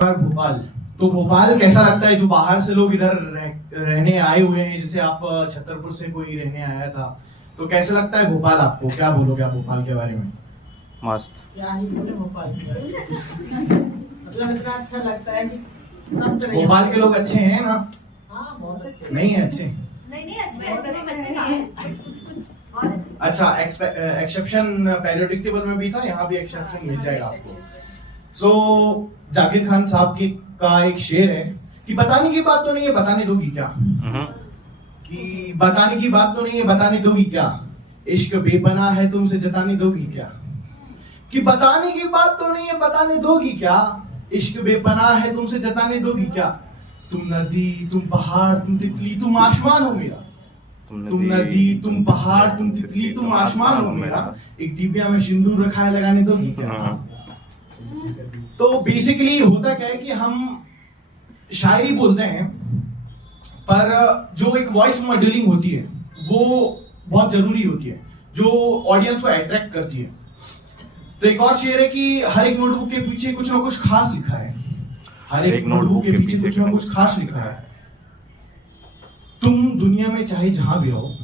भोपाल, तो भोपाल कैसा लगता है? जो बाहर से लोग इधर रहने आए हुए हैं, जैसे आप छतरपुर से कोई रहने आया था, तो कैसे लगता है भोपाल आपको? क्या बोलोगे आप भोपाल के बारे में? मस्त। क्या ही बोले भोपाल के बारे में। मतलब इतना अच्छा लगता है कि सब तरह भोपाल के लोग अच्छे हैं ना? हाँ बहुत अच्छे। नहीं है अच्छे? नहीं अच्छे हैं कुछ और अच्छा, एक्सेप्शन पीरियोडिक टेबल में भी था, यहाँ भी एक्सेप्शन मिल जाएगा आपको। सो जाकिर खान साहब की का एक शेर है कि बताने की बात तो नहीं है, बताने दोगी क्या? कि बताने की बात तो नहीं है, बताने दोगी क्या? इश्क बेपनाह है, तुमसे जताने दोगी क्या? कि बताने की बात तो नहीं है, बताने दोगी क्या? इश्क बेपनाह है, तुमसे जताने दोगी क्या? तुम नदी, तुम पहाड़, तुम तितली, तुम आसमान हो मेरा। तुम नदी, तुम पहाड़, तुम तितली, तुम आसमान हो मेरा। एक डिबिया में सिंदूर रखा है, लगाने दोगी क्या? तो बेसिकली होता क्या है कि हम शायरी बोलते हैं, पर जो एक वॉइस मॉड्यूलिंग होती है वो बहुत जरूरी होती है, जो ऑडियंस को अट्रैक्ट करती है। तो एक और शेर है कि हर एक नोटबुक के पीछे कुछ ना कुछ खास लिखा है। हर एक नोटबुक के पीछे कुछ ना कुछ खास लिखा है। तुम दुनिया में चाहे जहां भी रहो,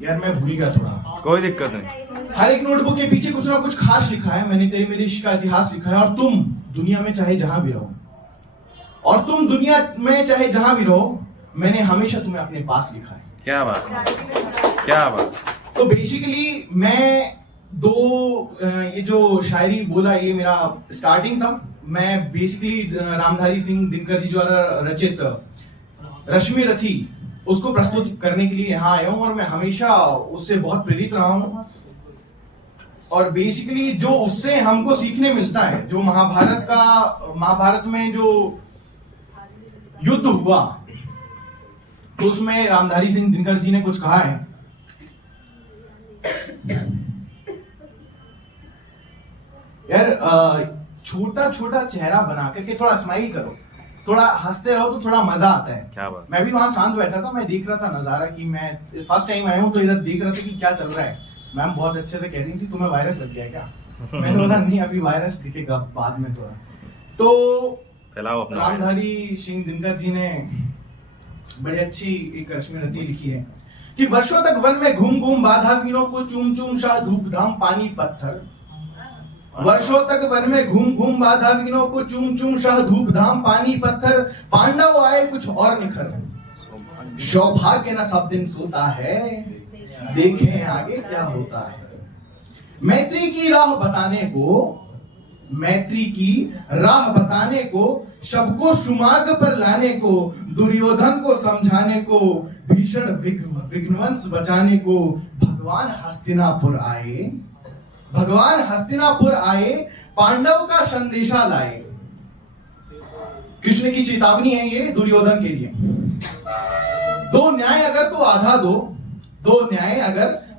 यार मैं भूल गया थोड़ा, कोई दिक्कत नहीं। हर एक नोटबुक के पीछे कुछ ना कुछ खास लिखा है। मैंने तेरे मेरे इश्क का इतिहास लिखा है। और तुम दुनिया में चाहे जहां भी रहो, और तुम दुनिया में चाहे जहां भी रहो, मैंने हमेशा तुम्हें अपने पास लिखा है। क्या बात, क्या बात। तो बेसिकली मैं ये जो शायरी बोला, ये मेरा स्टार्टिंग था। मैं बेसिकली रामधारी सिंह दिनकर जी द्वारा रचित रश्मि रथी उसको प्रस्तुत करने के लिए यहाँ आया हूँ, और मैं हमेशा उससे बहुत प्रेरित रहा हूँ। और बेसिकली जो उससे हमको सीखने मिलता है, जो महाभारत में जो युद्ध हुआ, तो उसमें रामधारी सिंह दिनकर जी ने कुछ कहा है। यार छोटा छोटा चेहरा बना करके थोड़ा स्माइल करो, थोड़ा हंसते रहो, तो थोड़ा मजा आता है। क्या बात। मैं भी वहां शांत बैठा था, मैं देख रहा था नजारा कि मैं फर्स्ट टाइम आया हूँ, तो इधर देख रहा था कि क्या चल रहा है। मैम बहुत अच्छे से कह रही थी, तुम्हें वायरस लग गया क्या? मैंने बोला नहीं, अभी वायरस दिखेगा बाद में थोड़ा। तो फैलाओ अपना रामधारी सिंह दिनकर जी ने बड़ी अच्छी एक रश्मि रथी लिखी है कि वर्षों तक वन में घूम घूम बाधा वीरों को चूम चूम शाह धूप धाम पानी पत्थर। वर्षों तक वन में घूम घूम बाधा वीरों को चूम चूम शाह धूप धाम पानी पत्थर। पांडव आए कुछ और निखर, सौभाग्य न सब दिन सोता है, देखें आगे क्या होता है। मैत्री की राह बताने को, सबको सुमार्ग पर लाने को, दुर्योधन को समझाने को, भीषण विघ्नवंश बचाने को भगवान हस्तिनापुर आए, पांडव का संदेशा लाए। कृष्ण की चेतावनी है ये दुर्योधन के लिए। दो न्याय अगर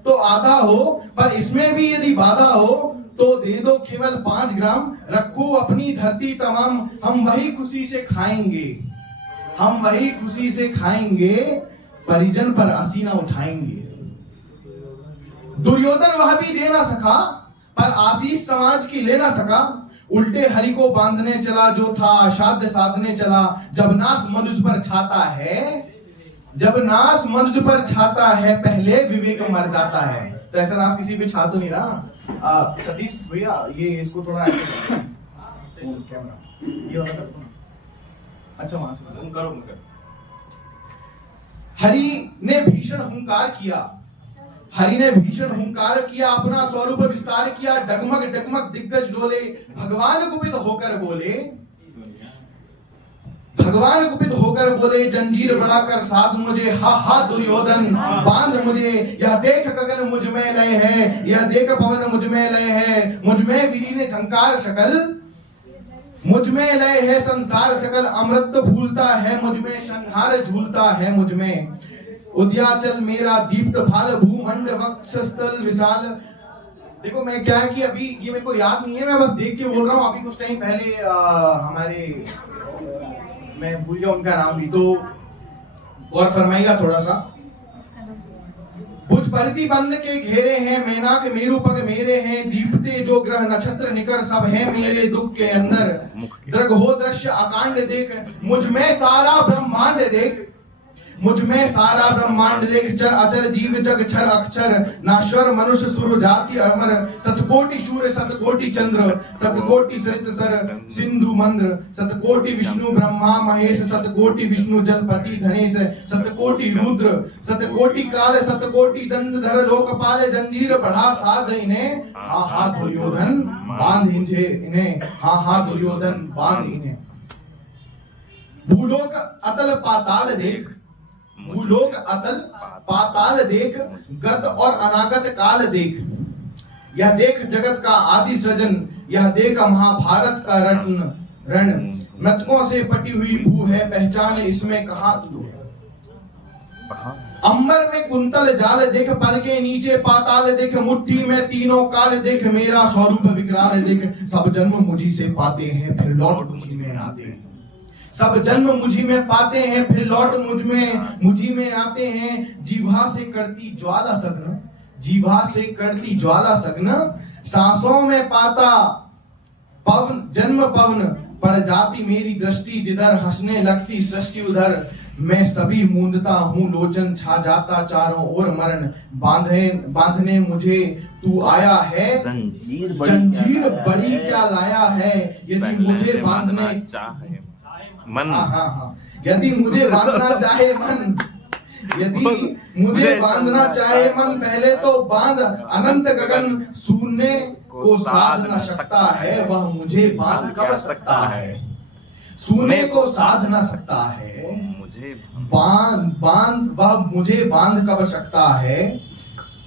तो आधा हो, पर इसमें भी यदि बाधा हो, तो दे दो केवल 5 ग्राम, रखो अपनी धरती तमाम, हम वही खुशी से खाएंगे, परिजन पर असीना उठाएंगे। दुर्योधन वह भी दे ना सका, पर आशीष समाज की ले ना सका। उल्टे हरि को बांधने चला, जो था असाध्य साधने चला। जब नाश मनुज पर छाता है, पहले विवेक मर जाता है। तो ऐसा नाश किसी पे छा तो नहीं रहा। सतीश भैया, ये इसको थोड़ा कैमरा ये वाला कर दो। अच्छा वहां से करो। हरि ने भीषण हुंकार किया, अपना स्वरूप विस्तार किया। डगमग दिग्गज डोले, भगवान कुपित होकर बोले, जंजीर बढ़ाकर साध मुझे, हा दुर्योधन बांध मुझे। यह देख गगन मुझ में लय है, यह देख पवन मुझ में लय है। मुझ में विलीन झंकार सकल, मुझ में लय है संसार सकल। अमृत भूलता है मुझ में, संहार झूलता है मुझ में। उद्याचल मेरा दीप्त भाल, भूमंड वक्षस्थल विशाल। देखो मैं क्या है कि अभी ये मेरे को याद नहीं है, मैं बस देख के बोल रहा हूँ। अभी कुछ टाइम पहले हमारे, मैं भूल गया उनका नाम भी, तो और फरमाइएगा थोड़ा सा। भुज परिधि बंद के घेरे हैं, मैना के मेरु पग मेरे हैं, दीपते जो ग्रह नक्षत्र निकर सब है मेरे दुख के अंदर। दृग हो दृश्य अकांड देख, मुझ में सारा ब्रह्मांड देख, मुझ में सारा ब्रह्मांड देख, चर अचर जीव जग छर अक्षर, नाश्वर मनुष्य सुर जाति अमर, सतकोटि सूर्य सतकोटि चंद्र, सतकोटि सरित सर सिंधु मंद्र, सतकोटि विष्णु ब्रह्मा महेश, सतकोटि विष्णु जलपति धनेश, सतकोटि रुद्र, सतकोटि काल, सतकोटि दंडधर, लोकपाल जंजीर बढ़ा साध इन्हें, हा हा दुर्योधन बांध इन्हें, हा हा दुर्योधन बांध इन्हें। भूलोक अतल पाताल देख, भूलोक अतल पाताल देख, गत और अनागत काल देख, यह देख जगत का आदि सृजन, यह देख महाभारत का रण, मृतकों से पटी हुई भू है, पहचान इसमें कहाँ तू है। अंबर में कुंतल जाल देख, पल के नीचे पाताल देख, मुट्ठी में तीनों काल देख, मेरा स्वरूप विकराल देख, सब जन्म मुझी से पाते हैं फिर लौट मुझी में आते हैं, सब जन्म मुझी में पाते हैं फिर लौट मुझी में आते हैं। जीभा से करती ज्वाला सग्न, जीभा से करती ज्वाला सग्न, सांसों में पाता पवन जन्म पवन, पड़ जाती मेरी दृष्टि जिधर, हंसने लगती सृष्टि उधर, मैं सभी मूंदता हूँ लोचन, छा जाता चारों ओर मरण, बांधने मुझे तू आया है, जंजीर बड़ी क्या लाया है, यदि मुझे बांधने चाहे मन, यदि मुझे बांधना चाहे मन, यदि मुझे बांधना चाहे मन, पहले तो बांध अनंत गगन, शून्य को साध न सकता है वह मुझे बांध कब सकता है, शून्य को साध न सकता है मुझे बांध वह मुझे बांध कब सकता है।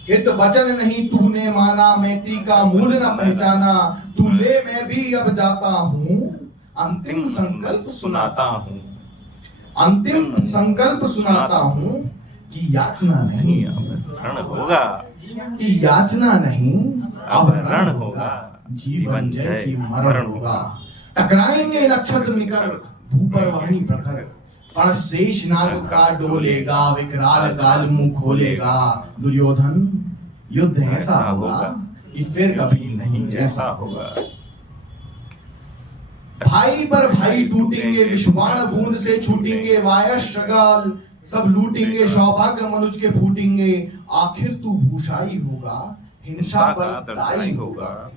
हित वचन नहीं तूने माना, मैत्री का मूल न पहचाना, तू ले मैं भी अब जाता हूँ, अंतिम संकल्प सुनाता हूँ, अंतिम संकल्प सुनाता हूँ, कि याचना नहीं अब रण होगा, कि याचना नहीं अब रण होगा, जीवन जय की मरण होगा। टकराएंगे नक्षत्र निकर, भूपर वहनी प्रखर, पण शेष नाग का डोलेगा, विकराल काल मुंह खोलेगा। दुर्योधन युद्ध ऐसा होगा कि फिर कभी नहीं जैसा होगा। भाई पर भाई टूटेंगे, विश्वाण बूंद से छूटेंगे, वायस शगाल सब लूटेंगे, सौभाग्य मनुज के फूटेंगे, आखिर तू भूषाई होगा, हिंसा पर दाई होगा।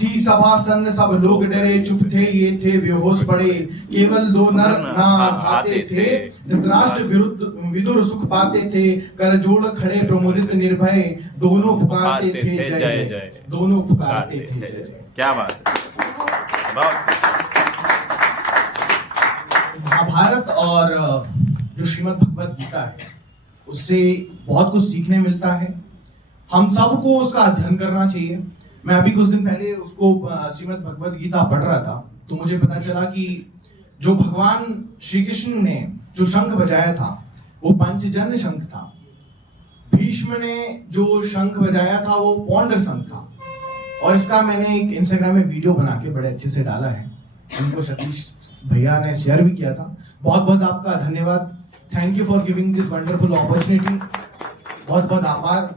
थी सभा सन्न सब लोग डरे, चुप थे ये थे बेहोश पड़े, केवल दो नर ना भाते थे, धृतराष्ट्र विदुर सुख पाते थे, कर जोड़ खड़े प्रमुदित निर्भय, दोनों पुकारते थे जय जय, दोनों पुकारते थे जय जय। क्या बात है। महाभारत और जो श्रीमद् भगवत गीता है उससे बहुत कुछ सीखने मिलता है, हम सबको उसका अध्ययन करना चाहिए। मैं अभी कुछ दिन पहले उसको श्रीमद् भगवत गीता पढ़ रहा था तो मुझे पता चला कि जो भगवान श्री कृष्ण ने जो शंख बजाया था वो पंचजन्य शंख था, भीष्म ने जो शंख बजाया था वो पौंड्र शंख था, और इसका मैंने एक इंस्टाग्राम में वीडियो बना के बड़े अच्छे से डाला है, उनको सतीश भैया ने शेयर भी किया था। बहुत बहुत आपका धन्यवाद, thank you for giving this wonderful opportunity, बहुत बहुत आभार।